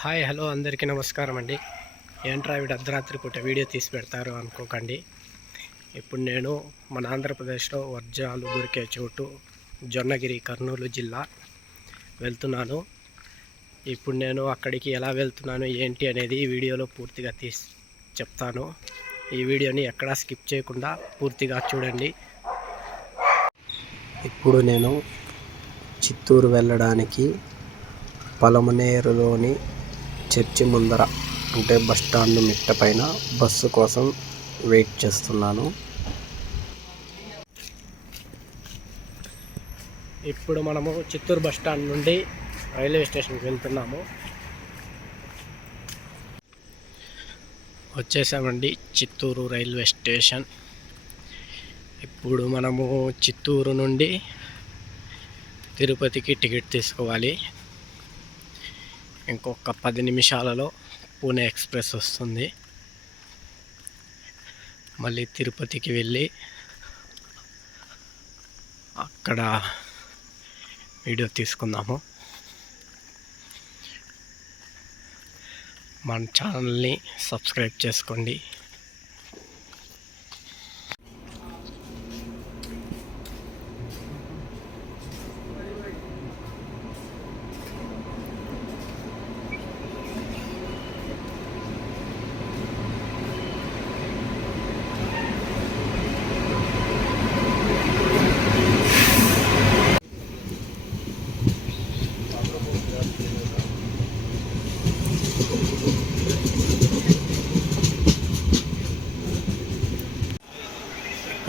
Hi hello అందరికీ నమస్కారం అండి. ఏంట్రా వీడు అర్ధరాత్రి పూట వీడియో తీసి పెడతారు అనుకోకండి. ఇప్పుడు నేను మన ఆంధ్రప్రదేశ్లో వర్జాలు దొరికే చోటు జొన్నగిరి కర్నూలు జిల్లా వెళ్తున్నాను. ఇప్పుడు నేను అక్కడికి ఎలా వెళ్తున్నాను ఏంటి అనేది వీడియోలో పూర్తిగా తీసి చెప్తాను. ఈ వీడియోని ఎక్కడా స్కిప్ చేయకుండా పూర్తిగా చూడండి. ఇప్పుడు నేను చిత్తూరు వెళ్ళడానికి పలమనేరులోని చర్చి ముందర అంటే బస్ స్టాండ్ మిట్ట పైన బస్సు కోసం వెయిట్ చేస్తున్నాను. ఇప్పుడు మనము చిత్తూరు బస్ స్టాండ్ నుండి రైల్వే స్టేషన్కి వెళ్తున్నాము. వచ్చేసామండి చిత్తూరు రైల్వే స్టేషన్. ఇప్పుడు మనము చిత్తూరు నుండి తిరుపతికి టికెట్ తీసుకోవాలి. ఇంకొక పది నిమిషాలలో పూణే ఎక్స్ప్రెస్ వస్తుంది. మళ్ళీ తిరుపతికి వెళ్ళి అక్కడ వీడియో తీసుకుందాము. మన ఛానల్ని సబ్స్క్రైబ్ చేసుకోండి.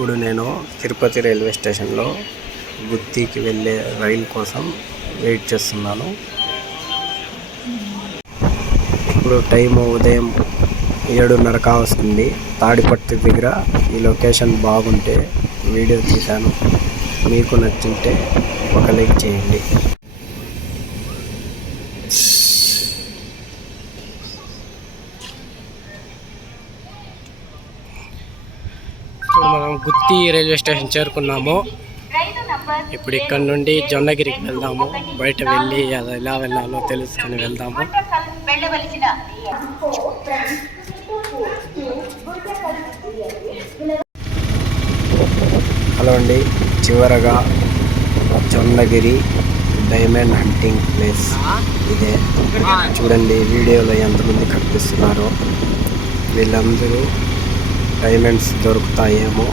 ఇప్పుడు నేను తిరుపతి రైల్వే స్టేషన్లో గుత్తికి వెళ్ళే రైలు కోసం వెయిట్ చేస్తున్నాను. ఇప్పుడు టైము ఉదయం ఏడున్నర కావస్తుంది. తాడిపట్టు దగ్గర ఈ లొకేషన్ బాగుంటే వీడియో తీశాను. మీకు నచ్చింటే ఒక లైక్ చేయండి. ఇప్పుడు మనం గుత్తి రైల్వే స్టేషన్ చేరుకున్నాము. ఇప్పుడు ఇక్కడ నుండి జొన్నగిరికి వెళ్దాము. బయట వెళ్ళి అది ఎలా వెళ్ళాలో తెలుసుకొని వెళ్దాము. హలో అండి చివరగా జొన్నగిరి డైమండ్ హంటింగ్ ప్లేస్. ఇదే చూడండి వీడియోలో ఎంతమంది కనిపిస్తున్నారో. వీళ్ళందరూ డైమండ్స్ దొరుకుతాయేమో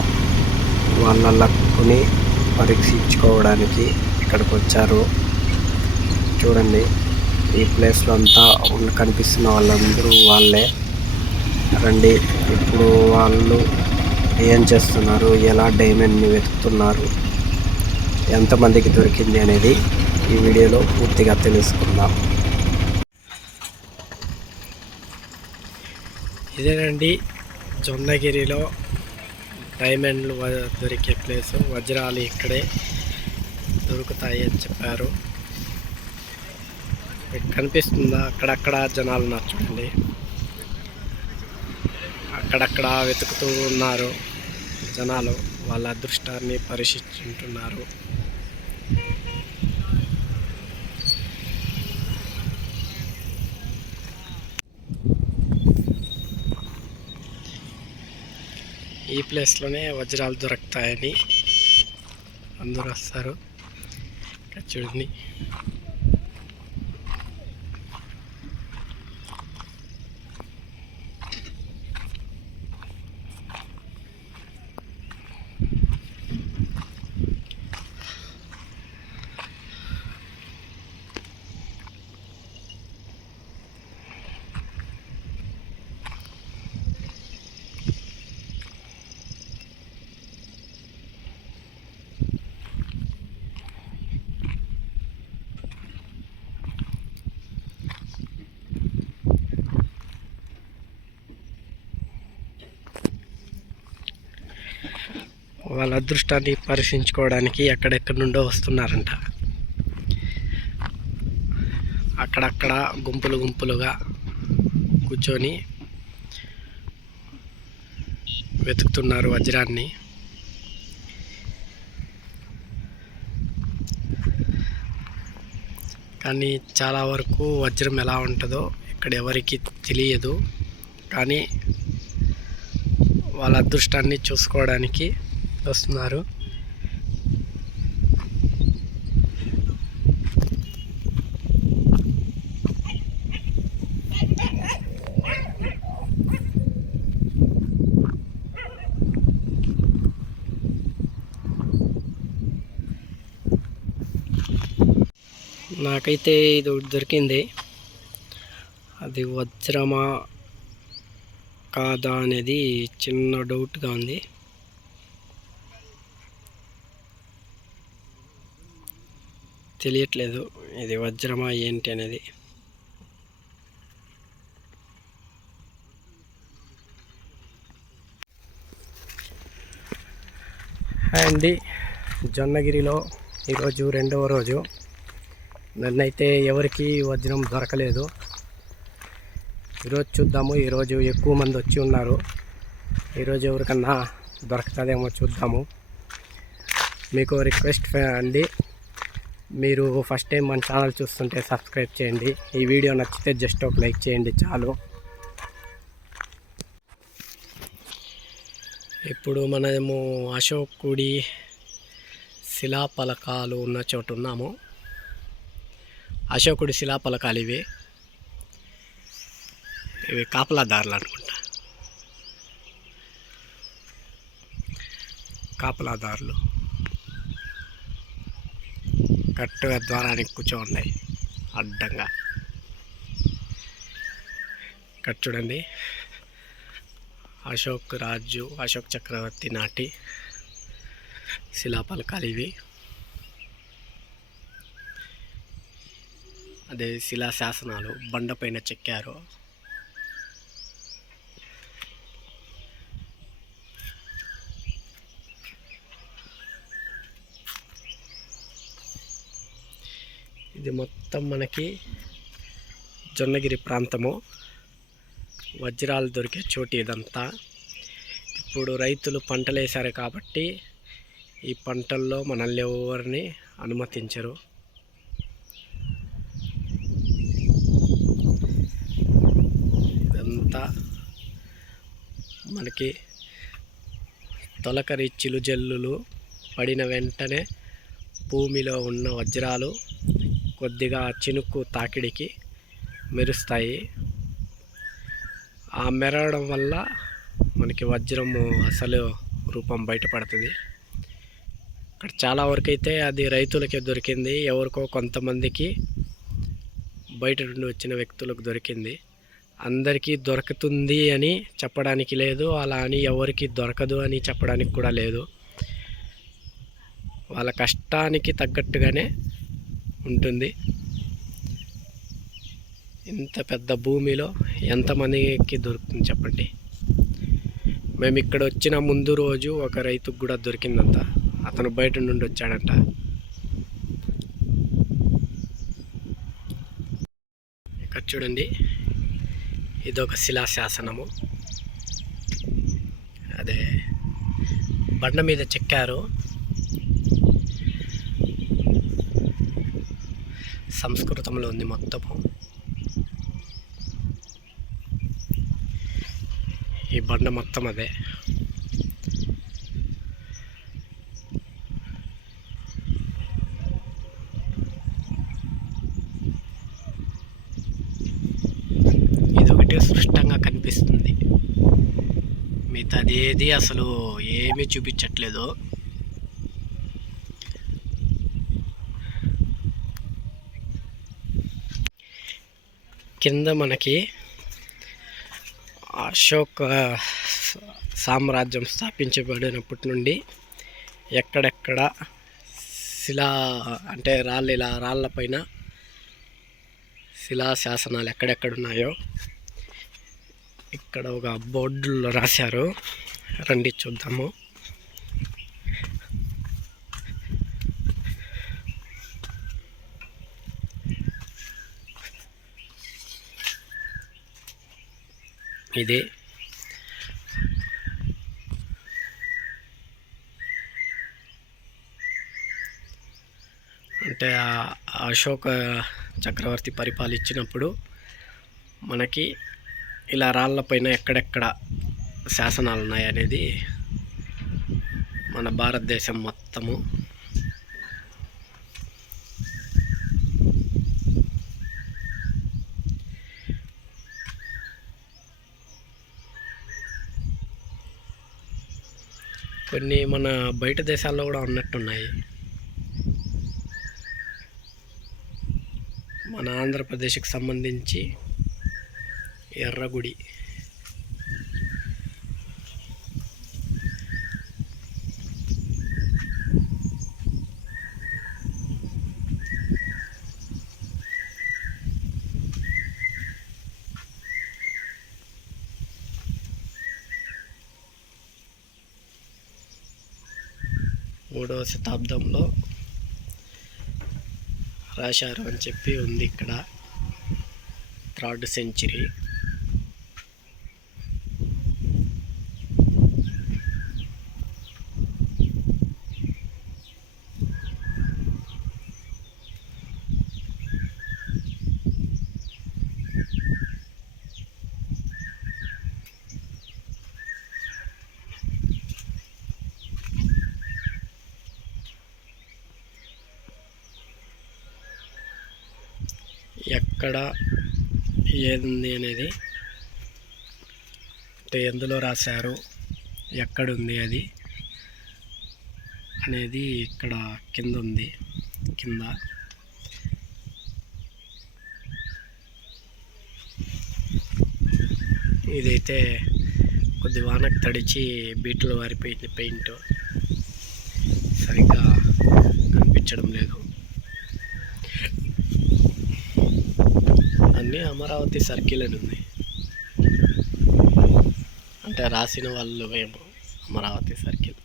వాళ్ళ లక్కుని పరీక్షించుకోవడానికి ఇక్కడికి వచ్చారు. చూడండి ఈ ప్లేస్లో అంతా కనిపిస్తున్న వాళ్ళందరూ వాళ్ళే. రండి ఇప్పుడు వాళ్ళు ఏం చేస్తున్నారు? ఎలా డైమండ్ని వెతుకుతున్నారు? ఎంతమందికి దొరికింది అనేది ఈ వీడియోలో పూర్తిగా తెలుసుకుందాం. ఇదేనండి జొన్నగిరిలో డైమండ్లు దొరికే ప్లేస్. వజ్రాలు ఇక్కడే దొరుకుతాయి అని చెప్పారు. కనిపిస్తుందా? అక్కడక్కడ జనాలు ఉన్నారు చూడండి. అక్కడక్కడ వెతుకుతూ ఉన్నారు జనాలు. వాళ్ళ అదృష్టాన్ని పరీక్షించుంటున్నారు ఈ ప్లేస్లోనే వజ్రాలు దొరుకుతాయని అందరూ వస్తారు. చూడండి. వాళ్ళ అదృష్టాన్ని పరీక్షించుకోవడానికి ఎక్కడెక్కడి నుండో వస్తున్నారంట. అక్కడక్కడ గుంపులు గుంపులుగా కూర్చొని వెతుకుతున్నారు వజ్రాన్ని. కానీ చాలా వరకు వజ్రం ఎలా ఉంటుందో ఇక్కడ ఎవరికి తెలియదు. కానీ వాళ్ళ అదృష్టాన్ని చూసుకోవడానికి వస్తున్నారు. నాకైతే ఇది ఒకటి దొరికింది. అది వజ్రమా కాదా అనేది చిన్న డౌట్గా ఉంది. తెలియట్లేదు ఇది వజ్రమా ఏంటి అనేది. హాయ్ అండి జొన్నగిరిలో ఈరోజు రెండవ రోజు. నన్నైతే ఎవరికి వజ్రం దొరకలేదు. ఈరోజు చూద్దాము. ఈరోజు ఎక్కువ మంది వచ్చి ఉన్నారు. ఈరోజు ఎవరికన్నా దొరుకుతుందేమో చూద్దాము. మీకు రిక్వెస్ట్ అండి మీరు ఫస్ట్ టైం మన ఛానల్ చూస్తుంటే సబ్స్క్రైబ్ చేయండి. ఈ వీడియో నచ్చితే జస్ట్ ఒక లైక్ చేయండి చాలు. ఇప్పుడు మనము అశోకుడి శిలాపలకాలు ఉన్న చోటు ఉన్నాము. అశోకుడి శిలాపలకాలు ఇవి. ఇవి కాపలాదారులు అనుకుంటా. కాపలాదారులు. కరెక్ట్గా ద్వారానికి కూర్చోన్నాయి అడ్డంగా. ఇక్కడ చూడండి. అశోక్ రాజు అశోక్ చక్రవర్తి నాటి శిలాపలకాలు ఇవి అదే శిలా శాసనాలు బండపైన చెక్కారు. ఇది మొత్తం మనకి జొన్నగిరి ప్రాంతము. వజ్రాలు దొరికే చోటు ఇదంతా. ఇప్పుడు రైతులు పంటలు వేశారు కాబట్టి ఈ పంటల్లో మనల్ని ఎవరిని అనుమతించరు. ఇదంతా మనకి తొలకరి చిలుజల్లులు పడిన వెంటనే భూమిలో ఉన్న వజ్రాలు కొద్దిగా చినుకు తాకిడికి మెరుస్తాయి. ఆ మెరవడం వల్ల మనకి వజ్రము అసలు రూపం బయటపడుతుంది. ఇక్కడ చాలా వరకు అయితే అది రైతులకే దొరికింది. ఎవరికో కొంతమందికి బయట నుండి వచ్చిన వ్యక్తులకు దొరికింది. అందరికీ దొరుకుతుంది అని చెప్పడానికి లేదు. అలా అని ఎవరికి దొరకదు అని చెప్పడానికి కూడా లేదు. వాళ్ళ కష్టానికి తగ్గట్టుగానే ఉంటుంది. ఇంత పెద్ద భూమిలో ఎంతమందికి దొరుకుతుంది చెప్పండి? మేము ఇక్కడ వచ్చిన ముందు రోజు ఒక రైతుకు కూడా దొరికిందంట. అతను బయట నుండి వచ్చాడంట. ఇక్కడ చూడండి. ఇదొక శిలాశాసనము. అదే బండ మీద చెక్కారు. సంస్కృతంలో ఉంది మొత్తము. ఈ బండ మొత్తం అదే. ఇది స్పష్టంగా కనిపిస్తుంది. మిగతాది ఏది అసలు ఏమీ చూపించట్లేదు. కింద మనకి అశోక్ సామ్రాజ్యం స్థాపించబడినప్పటి నుండి ఎక్కడెక్కడ శిలా అంటే రాళ్ళు ఇలా రాళ్ళపైన శిలా శాసనాలు ఎక్కడెక్కడ ఉన్నాయో ఇక్కడ ఒక బోర్డులో రాశారు. రండి చూద్దాము. ఇది. అంటే అశోక చక్రవర్తి పరిపాలించినప్పుడు మనకి ఇలా రాళ్ళపైన ఎక్కడెక్కడ శాసనాలు ఉన్నాయనేది మన భారతదేశం మొత్తము. కొన్ని మన బయట దేశాల్లో కూడా ఉన్నట్టున్నాయి. మన ఆంధ్రప్రదేశ్కి సంబంధించి ఎర్రగుడి. మూడవ శతాబ్దంలో రాశారు అని చెప్పి ఉంది ఇక్కడ. Third century. ఎక్కడ ఏది అనేది అంటే ఎందులో రాశారు ఎక్కడుంది అది అనేది ఇక్కడ కింద ఉంది కింద. ఇదైతే కొద్ది వానకు తడిచి బీట్లు వారిపోయింది పెయింట్. సరిగ్గా కనిపించడం లేదు. అన్నీ అమరావతి సర్కిల్ అని ఉంది అంటే రాసిన వాళ్ళు ఏమో అమరావతి సర్కిల్.